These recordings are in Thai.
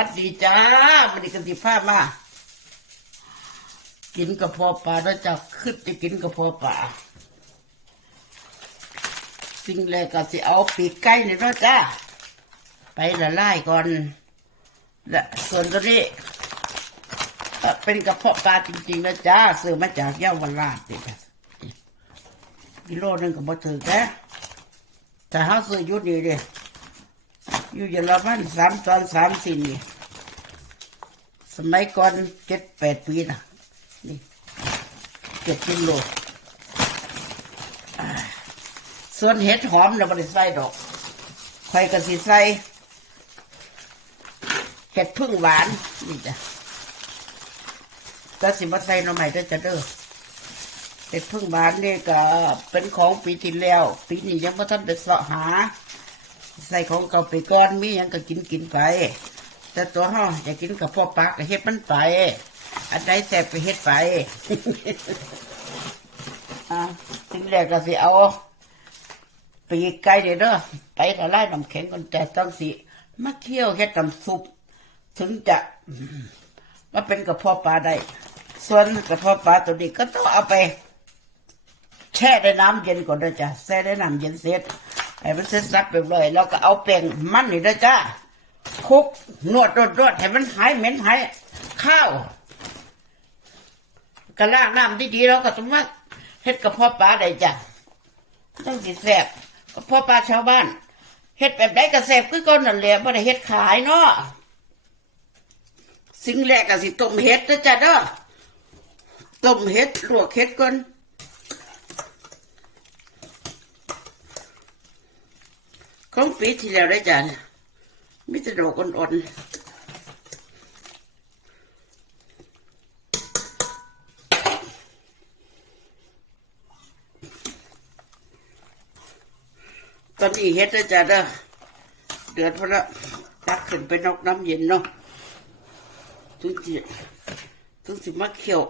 วัสดีจ้าวันนี้กันสิภาพมากินกระเพาะปลาแล้วจะขึ้นจะกินกระเพาะปลาสิ่งแรกก็สิเอาปีกไก่นี่เนาะจ้าไปละลายก่อนและส่วนตัวนี้เป็นกระเพาะปลาจริงๆนะจ้าซื้อมาจากเยาวราชนี่กิโลหนึงก็บ่ถึงแค่แต่ถ้าซื้อยุดนี่เด้ อยู่เยอรมันสามตอนสามสี่นี่สมัยก่อนเจ็ดแปดปีนะนี่เจ็ดกิโลส่วนเห็ดหอมเราไม่ได้ใส่ดอกใครก็สิใส่เห็ดพึ่งหวานนี่จ้ะก็สิมาใส่หน่อไม้ด้วยจะเด้อเห็ดพึ่งหวานนี่ก็เป็นของปีที่แล้ว ปีนี้ยังไม่ทันไปเสาะหา ใส่ของเก่าไปก่อนมีหยังก็กินกินไป แต่ตัวห่องอยากกินกับพ่อปลาก็เฮ็ดมันไป อันใดแซ่บไปเฮ็ดไปอ่าสิ่งแรกก็สิเอาปีกไก่เด้อเด้อไปละลายน้ำแข็งก่อนแต่ต้องสิมาเคี่ยวเฮ็ดน้ำซุป ถึงจะมมาเป็นกระเพาะปลาได้ ส่วนกระเพาะปลาตัวนี้ก็ต้องเอาไป แช่ในน้ำเย็นก่อนนะจ๊ะแช่ในน้ำเย็นเสร็จ ให้มันเสร็จสับเรียบร้อยแล้วก็เอาแป้งมันนี่นะจ๊ะคลุกนวดนวดนวดให้มันหายเหม็นหายข้าวกระลางน้ำดีๆแล้วก็ต้องมาเฮ็ดกระเพาะปลาได้จ้ะต้องสิแซ่บกระเพาะปลาชาวบ้านเฮ็ดแบบใดก็แซ่บคือก่อนนั่นแหละบ่ได้เฮ็ดขายเนาะสิ่งแรกก็สิต้มเห็ดนะจ๊ะเด้อต้มเห็ดลวกเห็ดก่อน ของปีที่แล้วได้จ้ะเนี่ยมิตรดอกอ่อนๆ ตอนนี้เฮ็ดได้จ้ะเด้อเดือดพอละตักขึ้นไปนอกน้ำเย็นเนาะถึงสิถึงสิมาเคี่ยว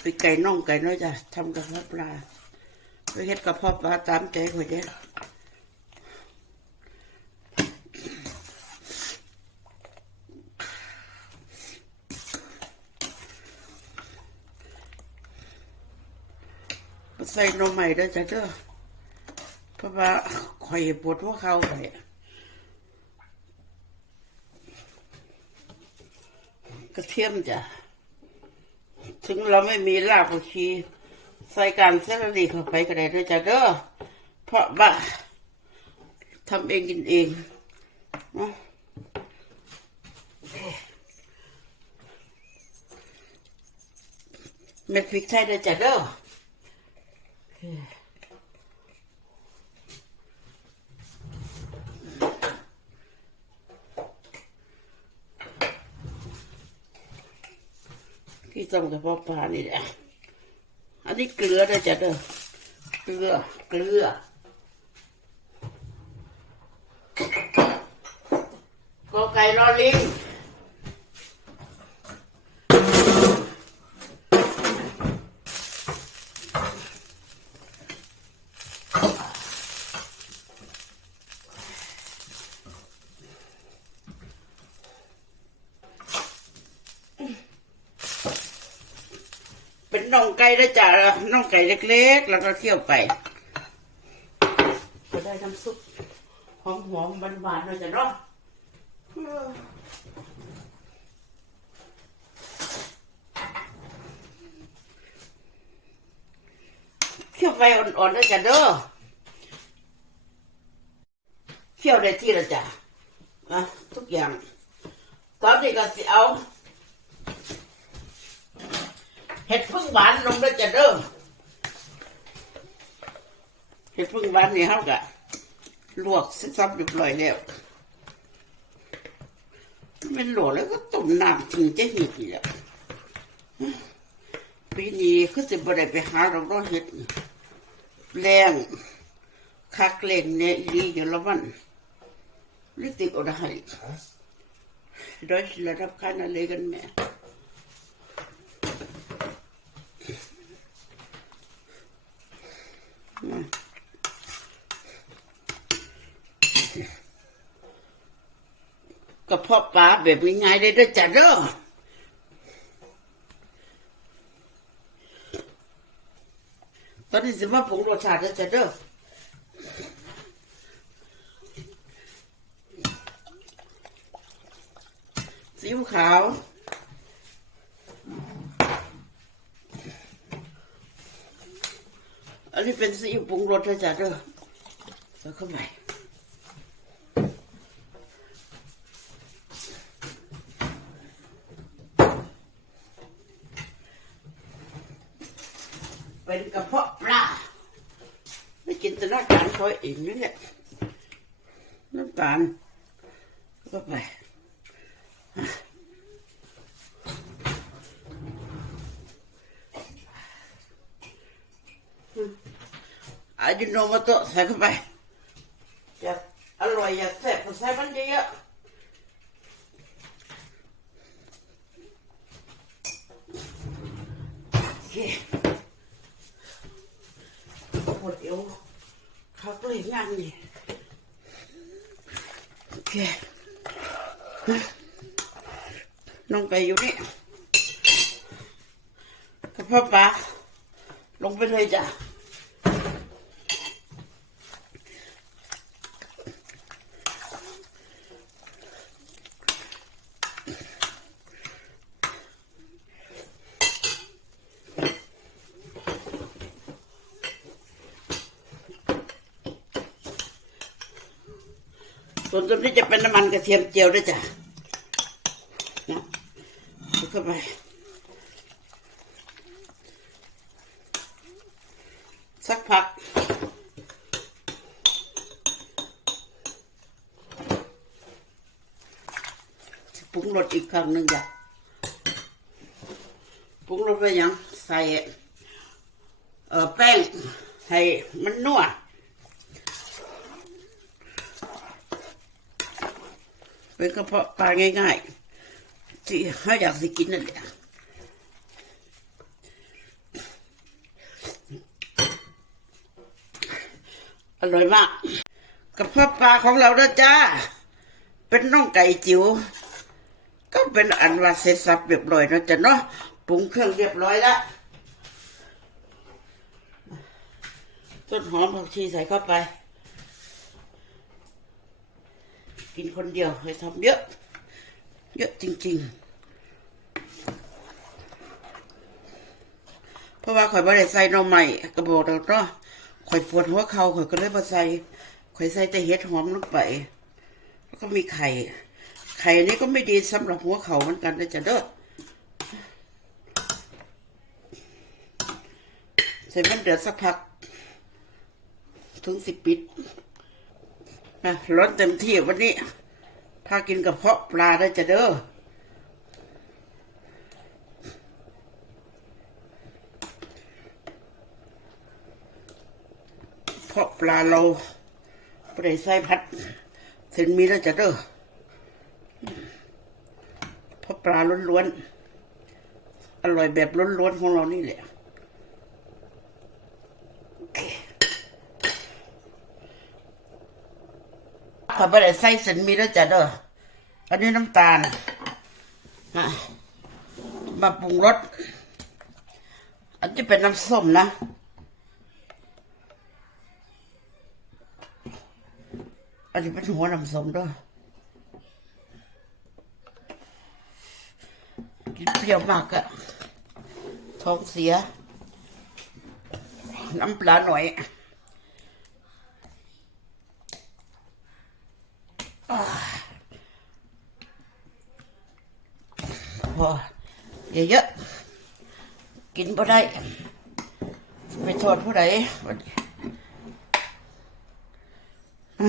ไปไก่น่องไก่น้อยจ้ะทำกระเพาะปลาไปเฮ็ดกระเพาะปลาตามใจข่อยเใส่นมใหม่ได้จ้ะเด้อเพราะว่าข่อยปวดหัวเข่าไปกระเทียมจ้ะ ถึงเราไม่มีรากผักชีใส่การเซลลีเข้าไปก็ได้ด้วยจ้ะเด้อเพราะว่าทำเองกินเองเนาะเม็ดพริกไทยด้วยจ้ะเด้อ ที่ต้องเฉพาะปลานี่แหละอันนี้เกลือด้จ้ะเด้อ เกลือ เกลือไก่รอลิง เป็นน่องไก่ ด้วยจ้ะน่องไก่เล็กๆ แล้วก็เคี่ยวไปจะได้น้ำซุปหอมๆหวานๆด้วยจ้ะเนาะเคี่ยวไฟอ่อนๆด้วยจ้ะเด้อเคี่ยวได้ที่ละจ้ะอะทุกอย่างตอนนี้ก็สิเอา เห็ดพึ่งหวานลงด้วยจะเด้อเห็ดพึ่งหวานนี่เขากะลวกเสร็จสับเรียบร้อยแล้วเป็นหลวแล้วก็ต้มน้ำทิ้งจะเห็ดนี่แหละปีนี้คือสิบ่ได้ไปหาเราก็เห็ดแรงคักเล่นเนี่ยอีอยู่แล้วมันลิติกอาได้โดยระดับขั้นอะไรกันแม่ ก ระเพาะปลาแบบง่ายๆเลยเด้อจ้ะเด้อตอนนี้สิมาปรุงรสชาติด้อจ้ะเด้อซีอิ๊วขาวอันนี้เป็นซีอิ๊วปรุงรสเด้อจ้ะเด้อใส่เข้าไป เป็นกระเพาะปลาไม่กินตน้ำตาลเขาเองนั่แหละน้ำตาลก็ไปอายุโนมาโตะใส่เข้าไปอยากอร่อยอยากแซ่บก็ใส่มันเยอะๆ เคปวดเอวเขาก็เห็นงานนี่โอเคน้องไปอยู่นี่กระเพาะปลาลงไปเลยจ้ะ ส่วนตัวนี้จะเป็นน้ำมันกระเทียมเจียวด้วยจ้ะนะใส่เข้าไปสักพัก ปรุงรสอีกครั้งหนึ่งจ้ะปรุงรสไปยัง ใส่เอ่อแป้งให้มันนัว เป็นกระเพาะปลาง่ายๆ ที่ถ้าอยากสิกินนั่นแหละอร่อยมากกระเพาะปลาของเราเด้อจ้า เป็นน่องไก่จิ๋วก็เป็นอันว่าเสร็จสับเรียบร้อยแล้วจ้ะเนาะปรุงเครื่องเรียบร้อยแล้วต้นหอมผักชีใส่เข้าไป กินคนเดียวให้ทำเยอะ เยอะจริง ๆ เพราะว่าข่อยบ่ได้ใส่น่อใหม่กระบอกแล้วเนาะข่อยปวดหัวเข่าข่อยก็เลยมาใส่ข่อยใส่แต่เห็ดหอมลงไป แล้วก็มีไข่ ไข่นี้ก็ไม่ดีสำหรับหัวเข่าเหมือนกันนะจ๊ะเด้อใส่มันเดือดสักพัก ถึงสิบปิด ร้นเต็มที่วันนี้พากินกับเพาะปลาได้จะเด้อเพาะปลาเราไม่ได้ใส่พัดเส้นมีแล้วจะเด้อเพราะปลาล้วนๆ อร่อยแบบล้วนๆของเรานี่แหละโอเค ขอไม่ได้ใส่เส้นมีแล้วจ้ะเด้ออันนี้น้ำตาลมาปรุงรสอันจะเป็นน้ำส้มนะอันนี้เป็นหัวน้ำส้มด้วยกินเปรี้ยวมากอะท้องเสีย น้ำปลาหน่อยอ่าพอ เยอะๆ กินบ่ได้ไปโทษผู้ใดวันนี้อะ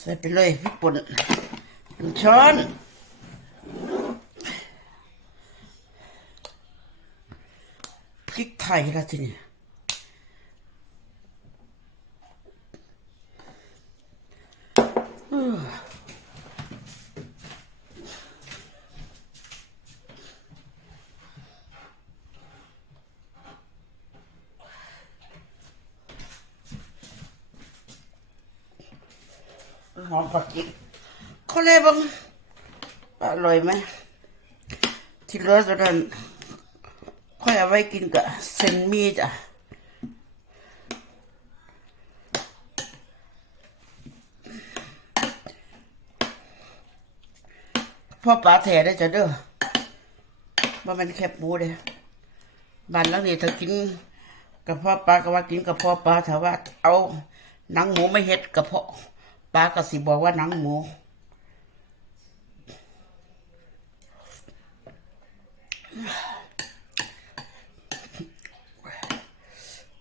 ใส่ไปเลยพริกป่นหนึ่งช้อนพริกไทยละทีนี้ หอมผักชีเขาเลยบังอร่อยไหมที่เหลือตัวนั้นค่อยเอาไว้กินกับเส้นมีจ้ะพ่อปลาแท้ได้จ้ะเด้อว่ามันแคบหมูเด้บ้านหลังนี้ถ้ากินกับพ่อปลาก็ว่ากินกับพ่อปลาถ้าว่า เอาหนังหมูไม่เฮ็ดกับพ่อ ปลาก็สิบอกว่าหนังหมู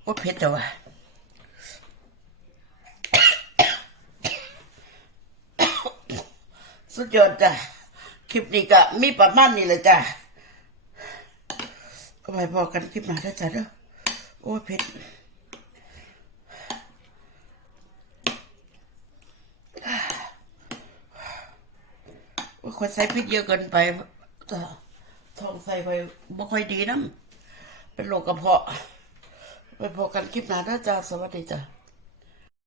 โอ้เผ็ดจังวะสุดยอดจ้ะ คลิปนี้ก็มีประมาณนี้เลยจ้ะ ก็ไปพอกันคลิปหน้าได้จ้ะเด้อโอ้เผ็ด โอ้ยคนใส่พริกเยอะเกินไปท้องใส่ไปบ่ค่อยดีน้ำเป็นโรคกระเพาะ ไปพบกันคลิปหน้านะจ้าสวัสดีจ้า